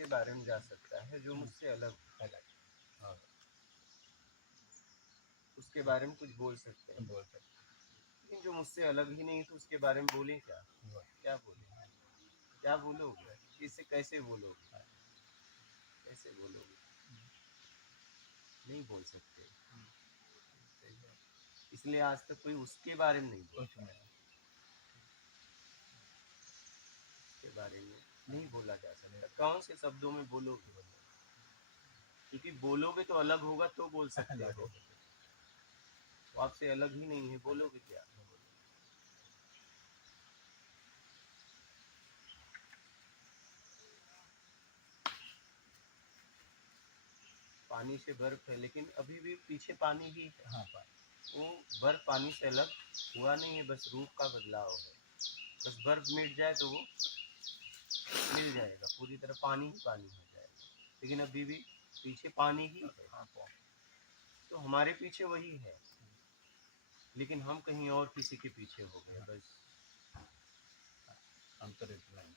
उसके बारे में जा सकता है जो मुझसे अलग अलग, हाँ, उसके बारे में कुछ बोल सकते हैं, बोल सकते लेकिन जो मुझसे अलग ही नहीं तो उसके बारे में बोले क्या? हैं। क्या बोले? क्या बोलोगे? इससे कैसे बोलोगे? कैसे बोलोगे? नहीं बोल सकते। इसलिए आज तक कोई उसके बारे में नहीं बोला, कुछ नहीं, उसके बारे में नहीं बोला जा सकता। कौन से शब्दों में बोलोगे? क्योंकि बोलोगे तो अलग होगा तो बोल सकते अलग हो, हो तो आपसे अलग ही नहीं है, बोलोगे क्या? पानी से बर्फ है, लेकिन अभी भी पीछे पानी ही है। हाँ, वो बर्फ पानी से अलग हुआ नहीं है, बस रूप का बदलाव है। बस बर्फ मिट जाए तो वो मिल जाएगा, पूरी तरह पानी ही पानी हो जाएगा, लेकिन अभी भी पीछे पानी ही है। हाँ, तो हमारे पीछे वही है, लेकिन हम कहीं और किसी के पीछे हो गए, बस हम तो इतना ही।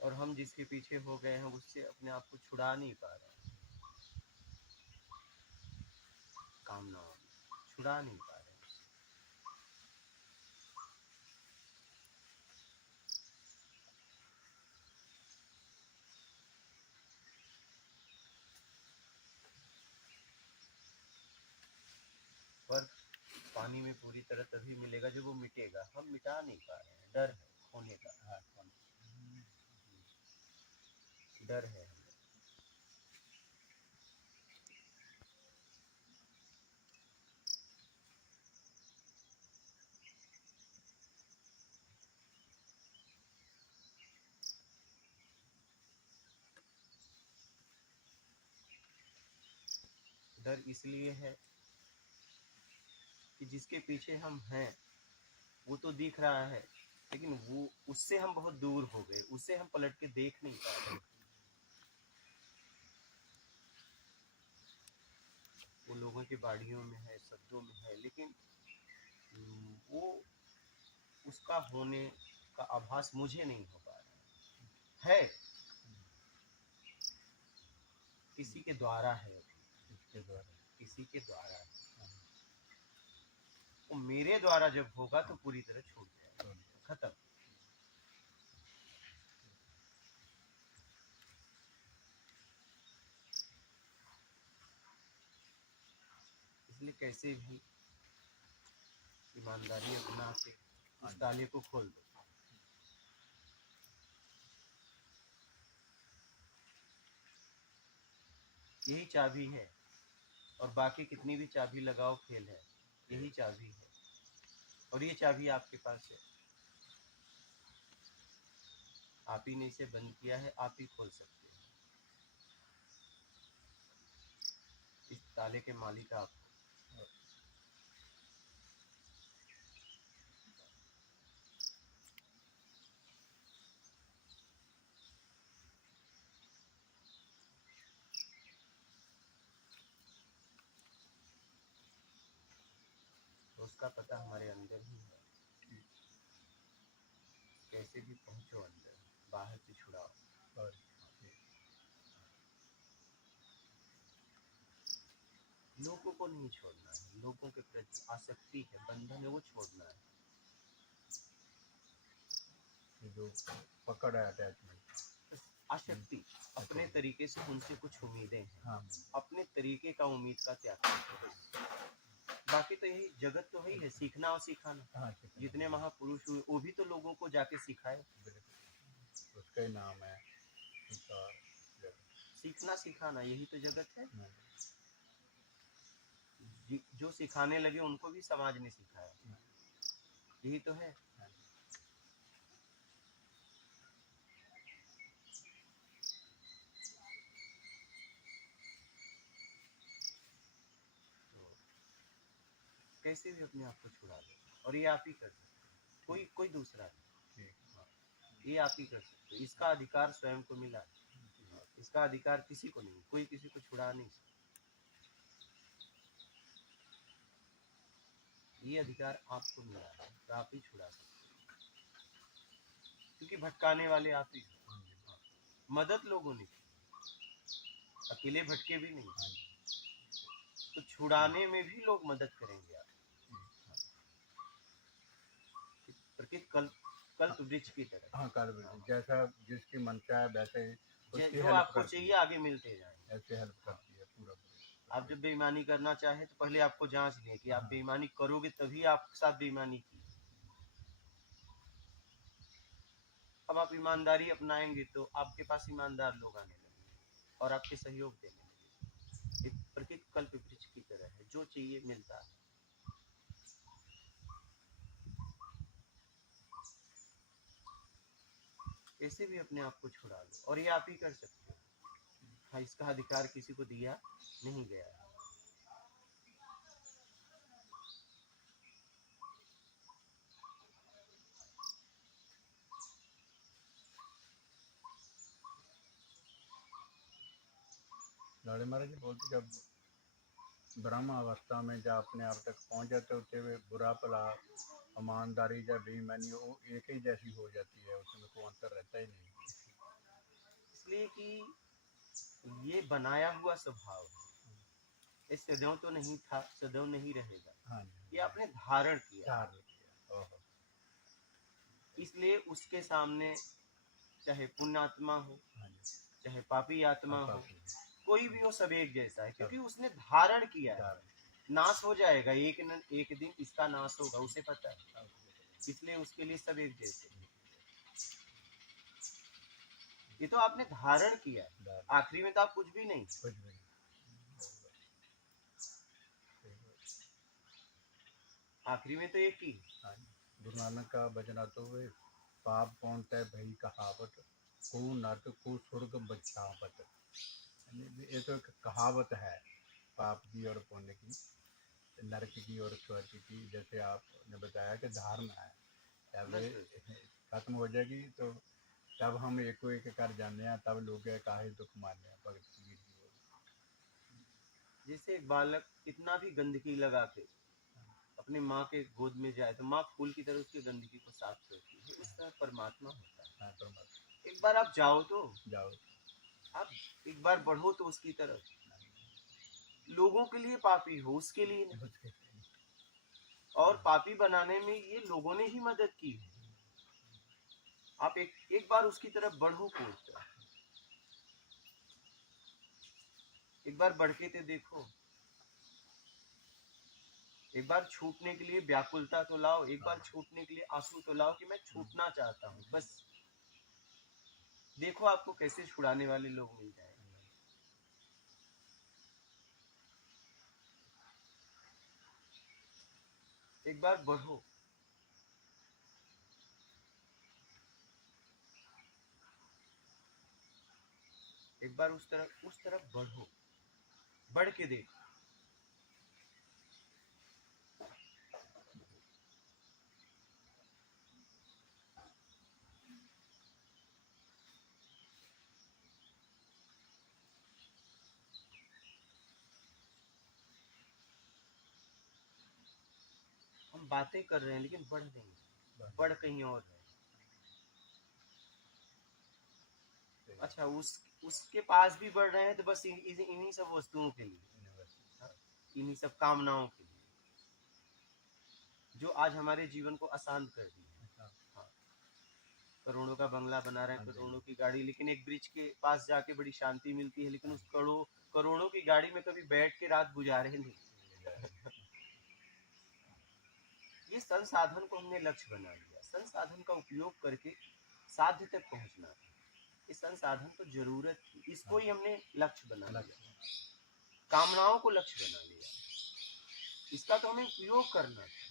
और हम जिसके पीछे हो गए हैं उससे अपने आप को छुड़ा नहीं पा रहे हैं, कामनाओं में छुड़ा नहीं पा रहे हैं उससे। पर पानी में पूरी तरह तभी मिलेगा जब वो मिटेगा, हम मिटा नहीं पा रहे हैं, डर है खोने का, हाँ, डर है हमें। डर इसलिए है कि जिसके पीछे हम हैं वो तो दिख रहा है, लेकिन वो उससे हम बहुत दूर हो गए, उससे हम पलट के देख नहीं पा रहे। वो लोगों की बाड़ियों में है, शब्दों में है, लेकिन वो उसका होने का आभास मुझे नहीं हो पा रहा है। किसी के द्वारा है, इसके द्वारा किसी के द्वारा है। वो मेरे द्वारा जब होगा तो पूरी तरह छूट जाएगा, खत्म। इसलिए कैसे भी ईमानदारी अपना के उस ताले को खोल दो। यही चाबी है, और बाकी कितनी भी चाबी लगाओ फेल है। यही चाबी है, और ये चाबी आपके पास है, आप ही ने इसे बंद किया है, आप ही खोल सकते हैं। इस ताले के मालिक आप। तो उसका पता हमारे अंदर ही है। कैसे भी पहुंचो अंदर, बाहर से छुड़ाओ। और लोगों को नहीं छोड़ना है, लोगों के प्रति आसक्ति है, बंधन है, वो छोड़ना है। जो पकड़ है अटैचमेंट, आसक्ति, अपने तरीके से उनसे कुछ उम्मीदें हैं, हाँ, अपने तरीके का उम्मीद का त्याग करो। बाकी तो यही जगत तो ही है, सीखना और सिखाना। हाँ, जितने महापुरुष हुए वो भी तो लोगों को जाके सिखाए। उसका ही नाम है सीखना सिखाना, यही तो जगत है। जो सिखाने लगे उनको भी समाज ने सिखाया, यही तो है। तो कैसे भी अपने आप को छुड़ा दो, और ये आप ही कर सकते, कोई दूसरा नहीं। हाँ, ये आप ही कर सकते, इसका अधिकार स्वयं को मिला, इसका अधिकार किसी को नहीं, कोई किसी को छुड़ा नहीं सकता। ये अधिकार आपको मिला है, तो आप ही छुड़ा सकते। क्योंकि भटकाने वाले आप ही हो। हाँ जी, मदद लोगों ने की, अकेले भटके भी नहीं, हाँ जी, तो छुड़ाने में भी लोग मदद करेंगे आप। प्रकृति कल्प वृक्ष की तरह, हाँ कर जैसा जिसकी मंशा है वैसे उसकी जो हेल्प आपको करती चाहिए है, आगे मिलते जाएंगे। ऐसे हेल्प करती है पूरा आप जब बेईमानी करना चाहे तो पहले आपको जांच लें कि आप हाँ। बेईमानी करोगे तभी आपके साथ बेईमानी की। अब आप ईमानदारी अपनाएंगे तो आपके पास ईमानदार लोग आने लगेंगे और आपके सहयोग देने लगेंगे। एक प्रकृति कल्प वृक्ष की तरह है, जो चाहिए मिलता है। ऐसे भी अपने आप को छुड़ा लो, और ये आप ही कर सकते हो। हाँ, इसका अधिकार किसी को दिया नहीं गया है। लाड़े महाराज जी बोलते जब ब्रह्म अवस्था में जब अपने आप तक पहुंच जाते होते हुए बुरा भला ईमानदारी या बेईमानी वो एक ही जैसी हो जाती है, उसमें कोई अंतर रहता ही नहीं। इसलिए कि ये बनाया हुआ स्वभाव है, ये सदैव तो नहीं था, सदैव नहीं रहेगा। हाँ जी, ये आपने धारण किया, धारण किया। ओहो, इसलिए उसके सामने चाहे पुण्यात्मा हो हाँ जी, चाहे पापी आत्मा हाँ, हो, पापी है, कोई भी हो, सब एक जैसा है, क्योंकि सब उसने धारण किया है। धारण नाश हो जाएगा, एक न एक दिन इसका नाश होगा, उसे पता है, किया। इसलिए उसके लिए सब एक जैसे। ये तो आपने धारण किया है, धारण आखिरी में तो आप कुछ भी नहीं। कुछ भी नहीं। आखिरी में तो एक ही। हाँ जी, गुरु नानक का बचना तो हुए पाप कौन तय भई कहावत को नरक को स्वर्ग बचावत। ये तो एक कहावत है पाप की और पुण्य की, नरक की और स्वर्ग की। जैसे आपने बताया कि धारणा है, जब बस ये खत्म हो जाएगी तो तब हम एक को एक कर जाने हैं, तब लोग काहे दुख माने हैं। भगत कबीर जी बोले। जैसे एक बालक कितना भी गंदगी लगा के अपनी माँ के गोद में जाए तो माँ फूल की तरह उसकी गंदगी को साफ करती है, इस तरह परमात्मा होता है। हाँ, परमात्मा एक बार आप जाओ तो, जाओ, आप एक बार बढ़ो तो उसकी तरफ। लोगों के लिए पापी हो, उसके लिए नहीं। उसके और पापी बनाने में ये लोगों ने ही मदद की है। आप एक बार उसकी तरफ बढ़ो कूद, एक बार बढ़ के तो देखो, एक बार छूटने के लिए व्याकुलता तो लाओ, एक बार छूटने के लिए आंसू तो लाओ कि मैं छूटना चाहता हूँ। बस देखो आपको कैसे छुड़ाने वाले लोग मिल जाएंगे। एक बार बढ़ो, एक बार उस तरफ बढ़ो, बढ़ के देखो। हम बातें कर रहे हैं लेकिन बढ़ नहीं, बढ़ कहीं और है। अच्छा, उसके पास भी बढ़ रहे हैं तो बस इन्हीं सब वस्तुओं के लिए, इन्हीं सब कामनाओं के लिए जो आज हमारे जीवन को आसान कर दी है। हाँ, करोड़ों का बंगला बना रहे हैं, करोड़ों की गाड़ी, लेकिन एक ब्रिज के पास जाके बड़ी शांति मिलती है, लेकिन उस करोड़ों की गाड़ी में कभी बैठ के रात गुजारे नहीं। ये संसाधन को हमने लक्ष्य बना लिया, संसाधन का उपयोग करके साध्य तक पहुंचना था। ये संसाधन तो जरूरत थी, इसको ही हमने लक्ष्य बना लिया, कामनाओं को लक्ष्य बना लिया, इसका तो हमें उपयोग करना था।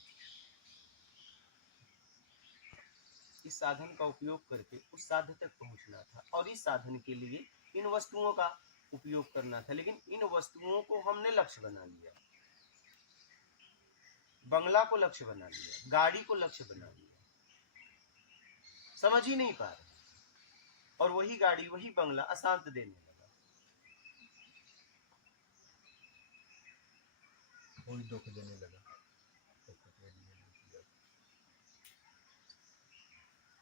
इस साधन का उपयोग करके उस साध्य तक पहुंचना था, और इस साधन के लिए इन वस्तुओं का उपयोग करना था, लेकिन इन वस्तुओं को हमने लक्ष्य बना लिया। बंगला को लक्ष्य बना लिया, गाड़ी को लक्ष्य बना लिया, समझ ही नहीं पा रहे, और वही गाड़ी वही बंगला अशांत देने लगा। कोई दुख देने लगा।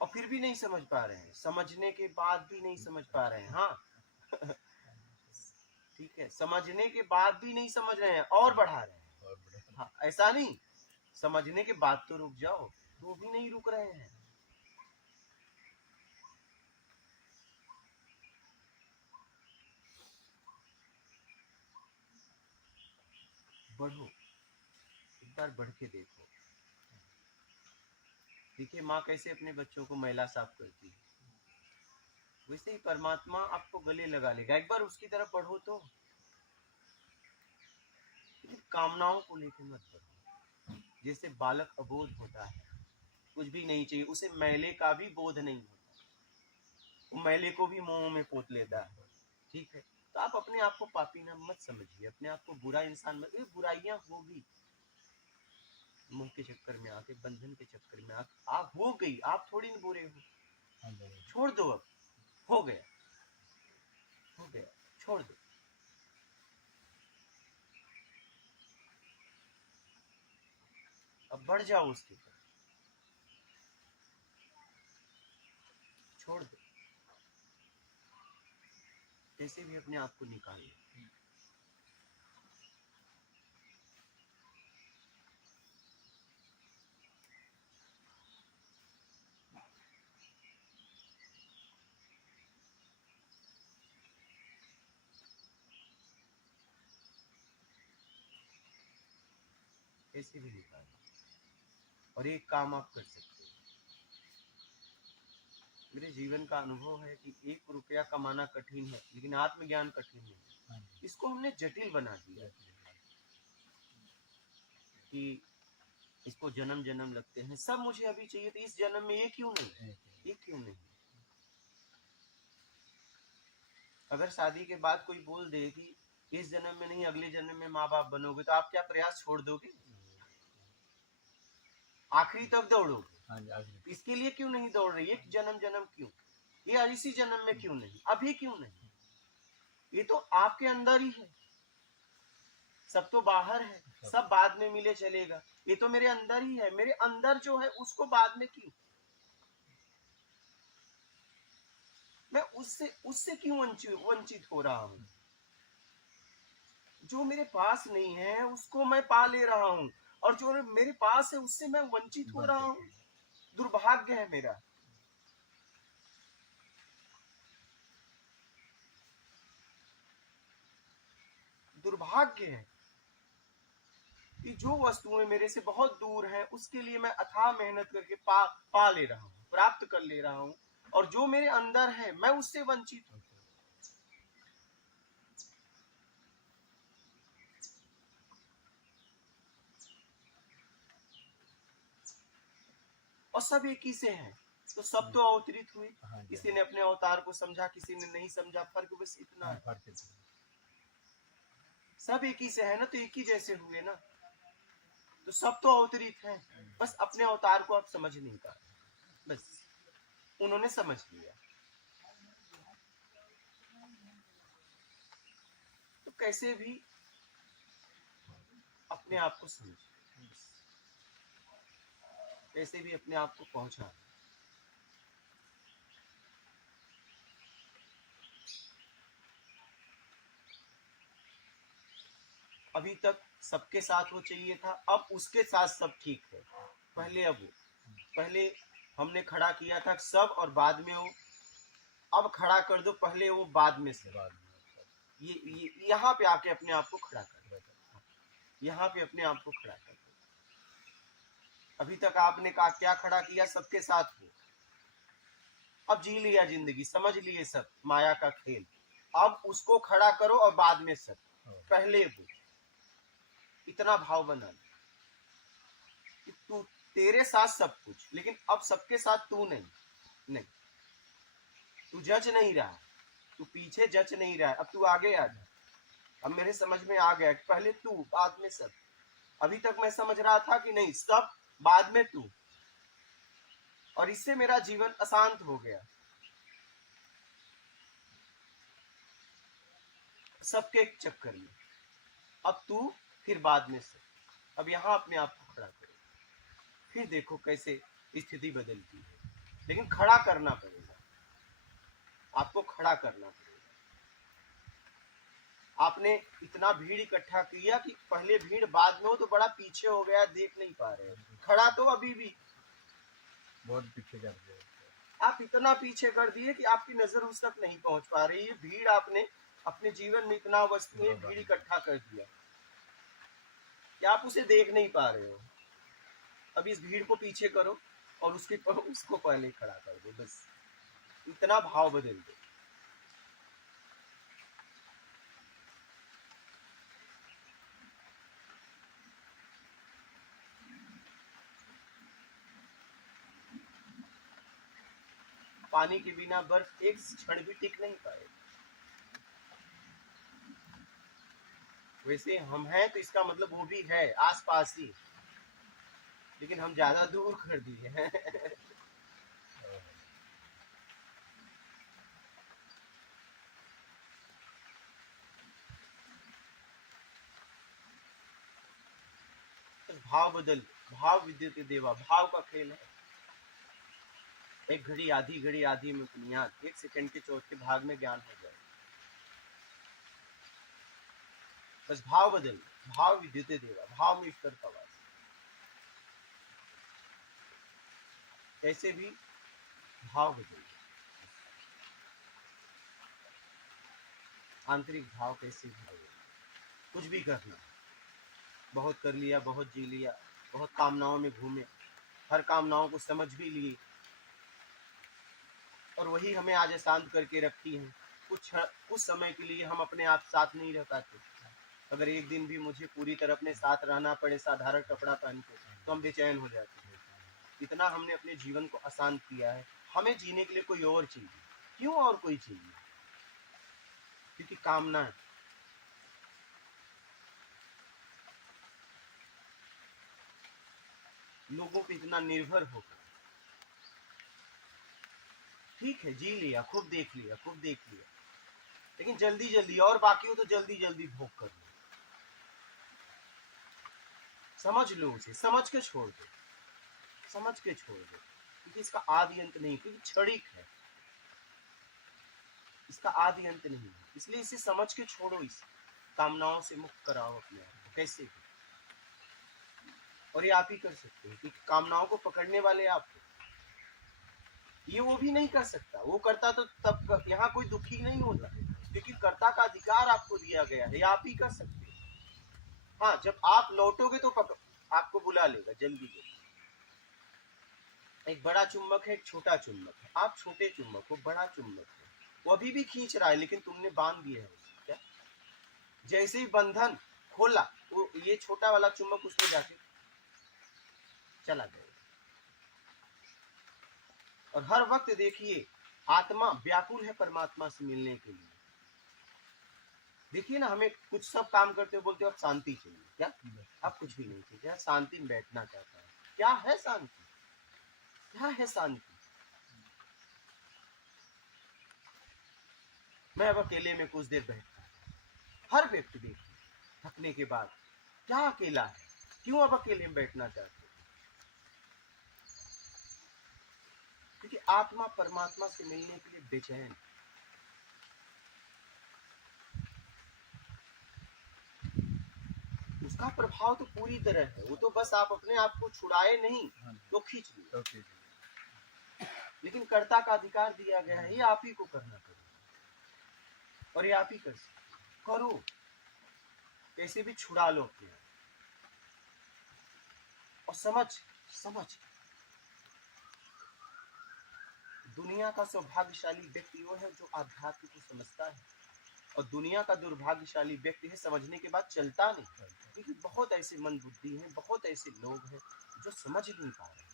और फिर भी नहीं समझ पा रहे हैं, समझने के बाद भी नहीं समझ पा रहे हैं। हाँ ठीक है, समझने के बाद भी नहीं समझ रहे हैं और बढ़ा रहे हैं। और बड़ा हाँ, ऐसा नहीं, समझने के बाद तो रुक जाओ, तो भी नहीं रुक रहे हैं। बढ़ो, एक बार बढ़ के देखो। देखिए माँ कैसे अपने बच्चों को मैला साफ करती है, वैसे ही परमात्मा आपको गले लगा लेगा। एक बार उसकी तरफ बढ़ो तो। लेकिन कामनाओं को लेकर मत बढ़ो। जैसे बालक अबोध होता है, कुछ भी नहीं चाहिए उसे, मैले का भी बोध नहीं होता, वो मैले को भी मुंह में पोत लेता है। ठीक है, तो आप अपने आप को पापी ना मत समझिए, अपने आप को बुरा इंसान मत। बुराइयां होगी, मुंह के चक्कर में आके, बंधन के चक्कर में आके आप हो गई, आप थोड़ी न बुरे हो। हाँ जी, छोड़ दो, अब हो गया, हो गया, छोड़ दो। अब बढ़ जाओ उसके ऊपर, छोड़ दो, कैसे भी अपने आप को निकाल लो। कैसे भी निकाल लो। और एक काम आप कर सकते हो, मेरे जीवन का अनुभव है कि 1 रुपया कमाना कठिन है, लेकिन आत्मज्ञान कठिन नहीं है। हाँ जी, इसको हमने जटिल बना दिया कि इसको जन्म जन्म लगते हैं, सब मुझे अभी चाहिए, तो इस जन्म में ये क्यों नहीं, ये क्यों नहीं। अगर शादी के बाद कोई बोल दे कि इस जन्म में नहीं अगले जन्म में माँ बाप बनोगे, तो आप क्या प्रयास छोड़ दोगे, आखिरी तक दौड़ोगे। हाँ जी, आखिरी इसके लिए क्यों नहीं दौड़ रही, एक जन्म जन्म क्यों, ये इसी जन्म में क्यों नहीं, अभी क्यों नहीं। ये तो आपके अंदर ही है, सब तो बाहर है, सब बाद में मिले चलेगा। ये तो मेरे अंदर ही है, मेरे अंदर जो है उसको बाद में क्यों, मैं उससे उससे क्यों वंचित हो रहा हूँ। जो मेरे पास नहीं है उसको मैं पा ले रहा हूँ, और जो मेरे पास है उससे मैं वंचित हो रहा हूँ। दुर्भाग्य है मेरा। दुर्भाग्य है कि जो वस्तुएं मेरे से बहुत दूर हैं उसके लिए मैं अथाह मेहनत करके पा ले रहा हूँ, प्राप्त कर ले रहा हूँ, और जो मेरे अंदर है मैं उससे वंचित हूँ। और सब एक ही से हैं, तो सब तो अवतरित हुए। हाँ जी, किसी ने अपने अवतार को समझा, किसी ने नहीं समझा, फर्क बस इतना हाँ, है। फर्क है। सब एक ही से है ना, तो एक ही जैसे हुए ना, तो सब तो अवतरित हैं, बस अपने अवतार को आप समझ नहीं पा रहे, बस उन्होंने समझ लिया। तो कैसे भी अपने आप को समझ, कैसे भी अपने आप को पहुंचा। अभी तक सबके साथ वो चाहिए था, अब उसके साथ सब ठीक है। पहले अब वो, पहले हमने खड़ा किया था सब और बाद में वो, अब खड़ा कर दो पहले वो बाद में से। बाद में ये यहाँ पे आके अपने आप को खड़ा कर दो, यहाँ पे अपने आप को खड़ा कर दो। अभी तक आपने कहा क्या खड़ा किया, सबके साथ हो, अब जी लिया जिंदगी, समझ लिए सब माया का खेल, अब उसको खड़ा करो और बाद में सब, पहले वो। इतना भाव बना कि तू, तेरे साथ सब कुछ, लेकिन अब सबके साथ तू नहीं, नहीं तू जज नहीं रहा, तू पीछे जज नहीं रहा, अब तू आगे आ जा। अब मेरे समझ में आ गया कि पहले तू बाद में सब। अभी तक मैं समझ रहा था कि नहीं, सब बाद में तू, और इससे मेरा जीवन अशांत हो गया। सबके चक्कर में अब तू, फिर बाद में से। अब यहाँ अपने आप को खड़ा करो, फिर देखो कैसे स्थिति बदलती है। लेकिन खड़ा करना पड़ेगा, आपको खड़ा करना पड़ेगा। आपने इतना भीड़ इकट्ठा किया कि पहले भीड़ बाद में हो तो बड़ा पीछे हो गया, देख नहीं पा रहे, खड़ा तो अभी भी बहुत पीछे कर दिया। आप इतना पीछे कर दिए कि आपकी नजर उस तक नहीं पहुंच पा रही है। भीड़ आपने अपने जीवन में इतना वस्तुएं भीड़ इकट्ठा कर दिया कि आप उसे देख नहीं पा रहे हो। अब इस भीड़ को पीछे करो और उसको पहले खड़ा कर दो, बस इतना भाव बदल दो। पानी के बिना बर्फ एक क्षण भी टिक नहीं पाए। वैसे हम हैं तो इसका मतलब वो भी है आसपास ही, लेकिन हम ज्यादा दूर कर दिए हैं। भाव बदल, भाव विद्युत देवा, भाव का खेल है। एक घड़ी आधी में बुनियाद, एक सेकंड के चौथे भाग में ज्ञान हो जाए। बस भाव बदल, भाव विद्युत देवा, भाव में ईश्वर का वास। ऐसे भी भाव बदल, आंतरिक भाव कैसे भाव बदल। कुछ भी करना, बहुत कर लिया, बहुत जी लिया, बहुत कामनाओं में घूमे, हर कामनाओं को समझ भी लिए, और वही हमें आज अशांत करके रखती हैं। कुछ समय के लिए हम अपने आप साथ नहीं रह पाते। अगर एक दिन भी मुझे पूरी तरह अपने साथ रहना पड़े साधारण कपड़ा पहन के, तो हम बेचैन हो जाते हैं। इतना हमने अपने जीवन को अशांत किया है। हमें जीने के लिए कोई और चाहिए। क्यों और कोई चाहिए? क्योंकि कामना है। लोगों पे इतना निर्भर होकर, ठीक है जी लिया, खूब देख लिया, खूब देख लिया, लेकिन जल्दी जल्दी, और बाकी हो तो जल्दी जल्दी भोग कर लो। समझ लो उसे, समझ के छोड़ दो, समझ के छोड़ दो, क्योंकि इसका आदि अंत नहीं, क्योंकि क्षणिक है, इसका आदि अंत नहीं है। इसलिए इसे समझ के छोड़ो, इस कामनाओं से मुक्त कराओ अपने आप को। कैसे भी, और ये आप ही कर सकते हैं, क्योंकि कामनाओं को पकड़ने वाले आप हो। ये वो भी नहीं कर सकता, वो करता तो तब यहाँ कोई दुखी नहीं होता, क्योंकि कर्ता का अधिकार आपको दिया गया है, आप ही कर सकते हैं। हाँ, जब आप लौटोगे तो आपको बुला लेगा जल्दी जल्दी। एक बड़ा चुंबक है, एक छोटा चुंबक है। आप छोटे चुंबक हो, बड़ा चुंबक है, वो अभी भी खींच रहा है, लेकिन तुमने बांध दिया है उसे। क्या? जैसे ही बंधन खोला, वो ये छोटा वाला चुंबक उसमें जाके चला गया। और हर वक्त देखिए, आत्मा व्याकुल है परमात्मा से मिलने के लिए। देखिए ना, हमें कुछ सब काम करते हो, बोलते हो आप शांति चाहिए। क्या? आप कुछ भी नहीं चाहिए, शांति में बैठना चाहता है। क्या है शांति? क्या है शांति? मैं अब अकेले में कुछ देर बैठता हूँ। हर व्यक्ति देखिए, थकने के बाद क्या अकेला है? क्यों अब अकेले में बैठना चाहते हो? क्योंकि आत्मा परमात्मा से मिलने के लिए बेचैन। उसका प्रभाव तो पूरी तरह है, वो तो बस आप अपने आप को छुड़ाए नहीं तो खींच लो। लेकिन कर्ता का अधिकार दिया गया है, ये आप ही को करना करो, और ये आप ही कर सकते करो। कैसे भी छुड़ा लो अपने आप, और समझ दुनिया का सौभाग्यशाली व्यक्ति वो है जो आध्यात्म को समझता है, और दुनिया का दुर्भाग्यशाली व्यक्ति है समझने के बाद चलता नहीं। क्योंकि बहुत ऐसे मन बुद्धि हैं, बहुत ऐसे लोग हैं जो समझ नहीं पा रहे हैं,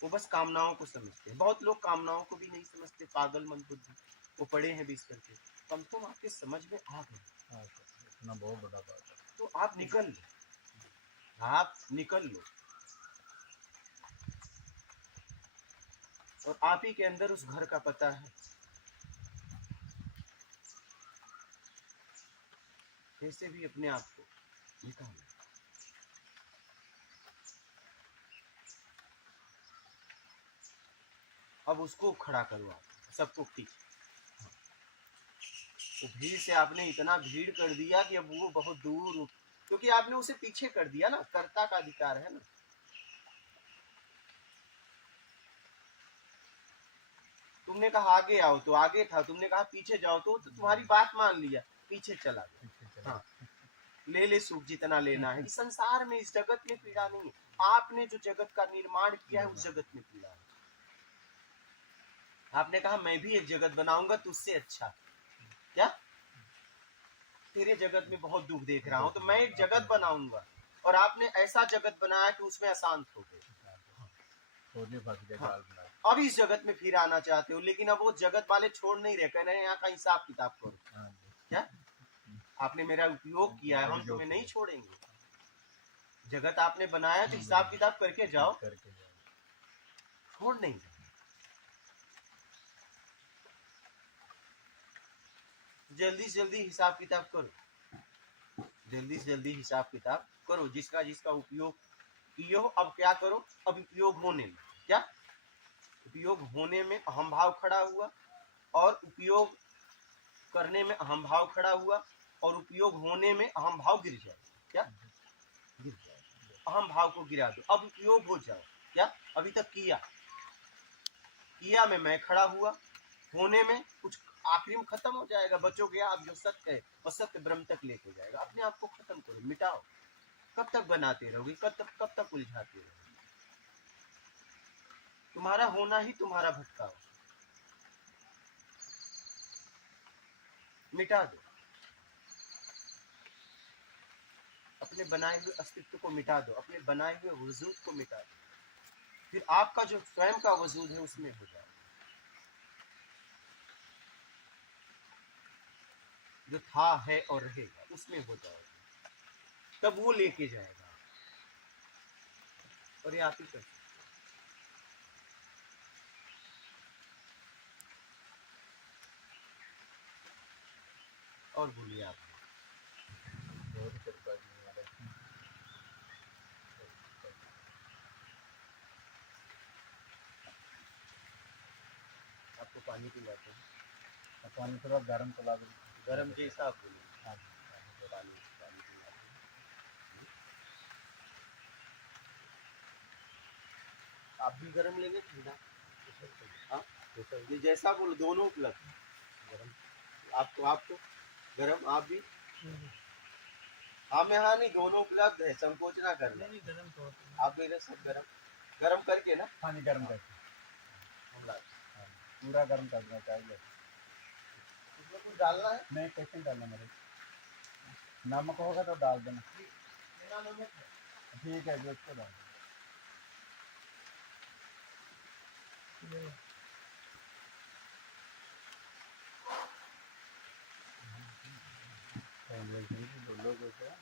वो बस कामनाओं को समझते हैं। बहुत लोग कामनाओं को भी नहीं समझते, पागल मन बुद्धि, वो पड़े हैं बिस्तर पे। कम से कम आपके समझ में आ गए, इतना बहुत बड़ा बात है। तो आप निकल लो, आप निकल लो, और आप ही के अंदर उस घर का पता है। कैसे भी अपने आप को निकालो। अब उसको खड़ा करो आप, सबको पीछे। तो भीड़ से आपने इतना भीड़ कर दिया कि अब वो बहुत दूर, क्योंकि आपने उसे पीछे कर दिया ना, कर्ता का अधिकार है ना। तुमने कहा आगे आओ तो आगे था, तुमने कहा पीछे जाओ तो तुम्हारी बात मान लिया, पीछे चला गया। हाँ, ले ले सुख जितना लेना है। इस संसार में, इस जगत में पीड़ा नहीं है, आपने जो जगत का निर्माण किया है उस जगत में पीड़ा है। आपने कहा मैं भी एक जगत बनाऊंगा तुझसे अच्छा, क्या तेरे जगत में बहुत दुख देख रहा हूं तो मैं एक जगत बनाऊंगा, और आपने ऐसा जगत बनाया कि उसमें अशांत हो गए। हाँ। अब इस जगत में फिर आना चाहते हो, लेकिन अब वो जगत वाले छोड़ नहीं रहे, कह रहे हैं यहाँ का हिसाब किताब करो। क्या आपने मेरा उपयोग किया है, हम तुम्हें नहीं छोड़ेंगे। जगत आपने बनाया तो हिसाब किताब करके जाओ, छोड़ नहीं। जल्दी से जल्दी हिसाब किताब करो, जल्दी से जल्दी हिसाब किताब करो, जिसका जिसका उपयोग किए हो। अब क्या करो, अब उपयोग होने में, क्या उपयोग होने में अहम भाव खड़ा हुआ, और उपयोग करने में अहम भाव खड़ा हुआ, और उपयोग होने में अहम भाव गिर जाए। क्या गिर जाए, अहम भाव को गिरा दो, अब उपयोग हो जाओ। क्या अभी तक किया में मैं खड़ा हुआ, होने में कुछ आखिरी में खत्म हो जाएगा, बचोगे आप जो सत्य है और सत्य ब्रह्म तक लेके जाएगा। अपने आप को खत्म करो, मिटाओ। कब तक बनाते रहोगे, कब तक उलझाते रहोगे? तुम्हारा होना ही तुम्हारा भटकाव, मिटा दो। अपने बनाए हुए अस्तित्व को मिटा दो, अपने बनाए हुए वजूद को मिटा दो, फिर आपका जो स्वयं का वजूद है उसमें हो जाए, जो था है और रहेगा उसमें हो जाए, तब वो लेके जाएगा। और ये आप ही कर, और बोलिए आप। आपको पानी पिलाते हैं, पानी थोड़ा गर्म तो लागू, गर्म जैसा आप बोलिए। हाँ पानी पानी पिलाते हैं। आप भी गर्म लेंगे ठंडा? हाँ, ये जैसा बोलो, दोनों उपलब्ध। गर्म आपको गर्म, आप भी। हाँ में हाँ नहीं, दोनों उपलब्ध है, संकोच ना करना। नहीं गर्म तो आप मेरे सब गर्म करके ना, पानी गर्म करके पूरा गर्म करना चाहिए। उसमें कुछ डालना है? नहीं, कैसे डालना मेरे, नमक होगा तो डाल देना। बिना नमक है? ठीक है, जो उसको डाल दो लोग होते हैं।